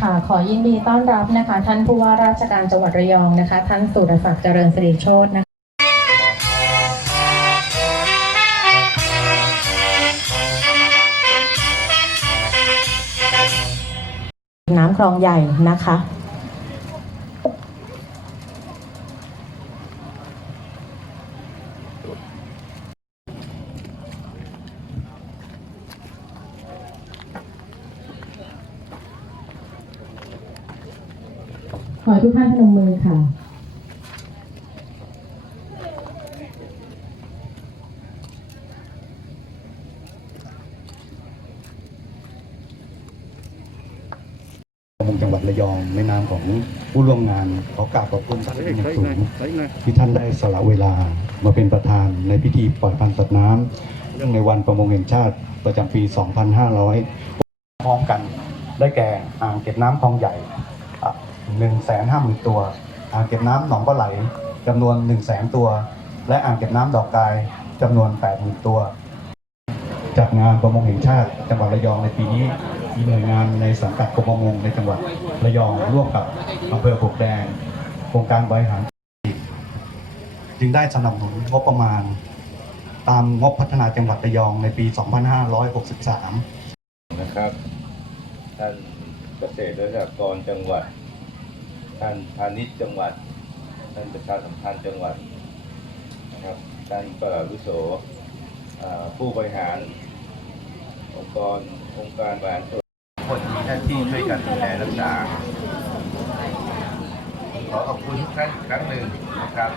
ค่ะขอยินดีต้อนรับนะคะ ท่านผู้ว่าราชการจังหวัดระยองนะคะ ท่านสุรศักดิ์เจริญสิริโชตนะคะน้ำคลองใหญ่นะคะ ขอให้ทุกท่านพนมมือค่ะประมงจังหวัดระยองในนามของผู้ร่วมงานขอกราบขอบคุณท่านเป็นอย่างสูงที่ท่านได้สละเวลามาเป็นประธานในพิธีปล่อยพันธุ์สัตว์น้ำเรื่องในวันประมงแห่งชาติประจำปี 2500 พร้อมกันได้แก่อ่างเก็บน้ำคลองใหญ่ 1นึ่งแสนห้าหมื่นตัวอ่างเก็บน้ำหนองปลาไหลจำนวน1นึ่งแสนตัว และอ่างเก็บน้ำดอกกายจำนวน8ปดหมื่นตัวจัดงานประมงแห่งชาติจังหวัดระยองในปีนี้มีหน่วยงานในสังกัดกรมประมงในจังหวัดระยองร่วมกับอำเภอปลวกแดงโครงการบริหาร จึงได้สนับสนุนงบประมาณ ตามงบพัฒนาจังหวัดระยองในปี 2563 นะครับ ท่านเกษตรและสหกรณ์จังหวัด ท่านพาณิชย์จังหวัด ท่านประชาสัมพันธ์จังหวัดนะครับท่านปลัดอาวุโสผู้บริหาร องค์กรองค์การบริหารส่วนคนมีหน้าที่ช่วยกันดูแลรักษา ขอขอบคุณทุกท่านอีกครั้งหนึ่งนะครับ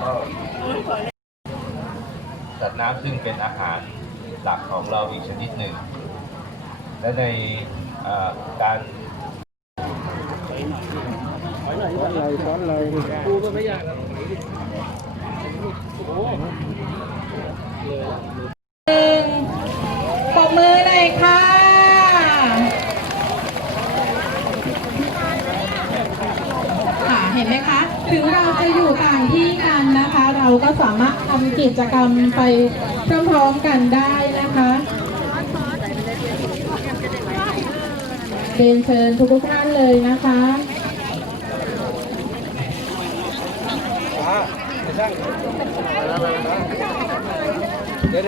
ก็สัตว์น้ำซึ่งเป็นอาหารหลักของเราอีกชนิดหนึ่ง และในการ เอ่อการปรบมือหน่อยค่ะค่ะเห็นไหมคะ ถึงเราจะอยู่ต่างที่กันนะคะ เราก็สามารถทำกิจกรรมไปพร้อมๆกันได้นะคะเรียนเชิญทุกท่านเลยนะคะ சரி